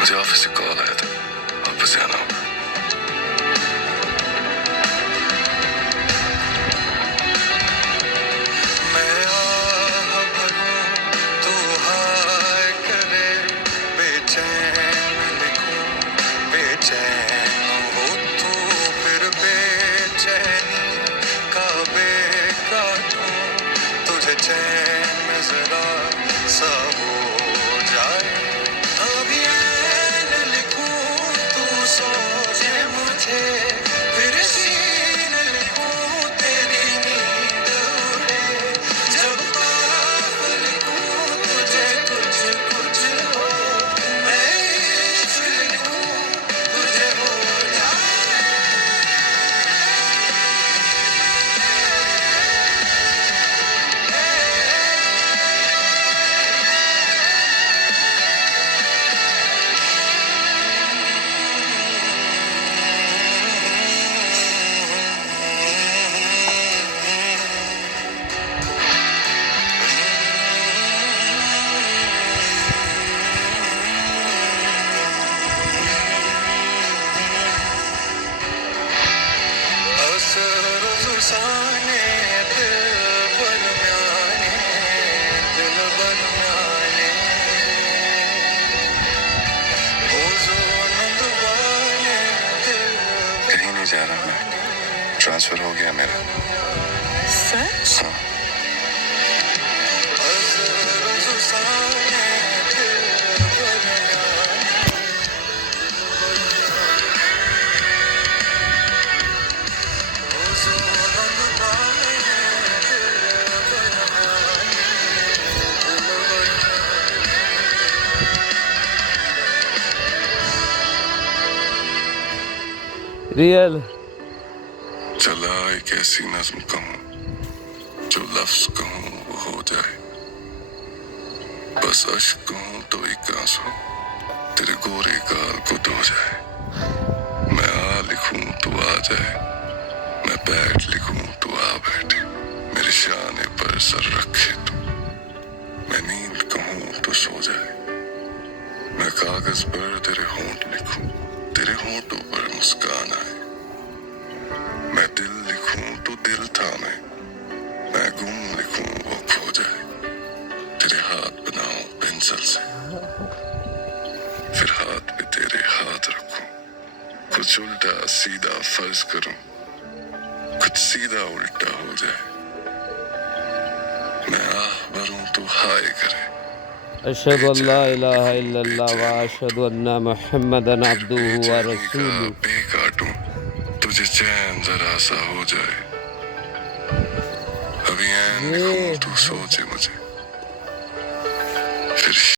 मुझे ऑफिस से कॉल आया था, वापस से आना होगा। मैं आह भरूं, तू हाय करे, बेचैन लिखूं, बेचैन हो तू, फिर बेचैनी का काटूं, तुझे चैन में जरा सा हो जाए। अभी ऐन लिखूं, तू सोचे मुझे, फिर सीन लिखूं, तेरी नींद उड़े। जब ख्वाब लिखूं, तुझे कुछ कुछ हो, मैं इश्क लिखूं, तुझे हो जाए। असर जुसाने दिल पर म्याने, दिल पर म्याने, नंदवाने दिल। कहीं नहीं जा रहा मैं, ट्रांसफर हो गया मेरा। सच? हाँ। असर जुसाने दिल पर म्याने, नंदवाने दिल पर म्याने, रियल चला एक ऐसी नज्म कहूँ, जो लफ्ज कहूँ वो हो जाए। बस अश्क कहूँ तो एक आंसू तेरे गोरे गाल को धो जाए। मैं आ लिखूं तो आ जाए, मैं बैठ लिखूं तो आ बैठे, मेरे शाने पर सर रखे तू। मैं नींद कहूँ तो सो जाए, मैं कागज पर तेरे होंठ लिखूं, तेरे होंठों पर मुस्कान आए। मैं दिल लिखूं तो दिल थामे, मैं गुम लिखूं वो खो जाए। तेरे हाथ बनाऊं पेंसिल से, फिर हाथ पे तेरे हाथ रखूं। कुछ उल्टा सीधा फर्ज करूं, कुछ सीधा उल्टा हो जाए। मैं आह भरूं तो हाय करे, अशहदु अल्ला इलाहा इल्लल्लाह व अशहदु अन्ना मुहम्मदन अब्दुहु व रसूलुहु। पे काटूं, तुझे चैन जरा सा हो जाए। अभी ऐन लिखूं तू सोचे मुझे, फिर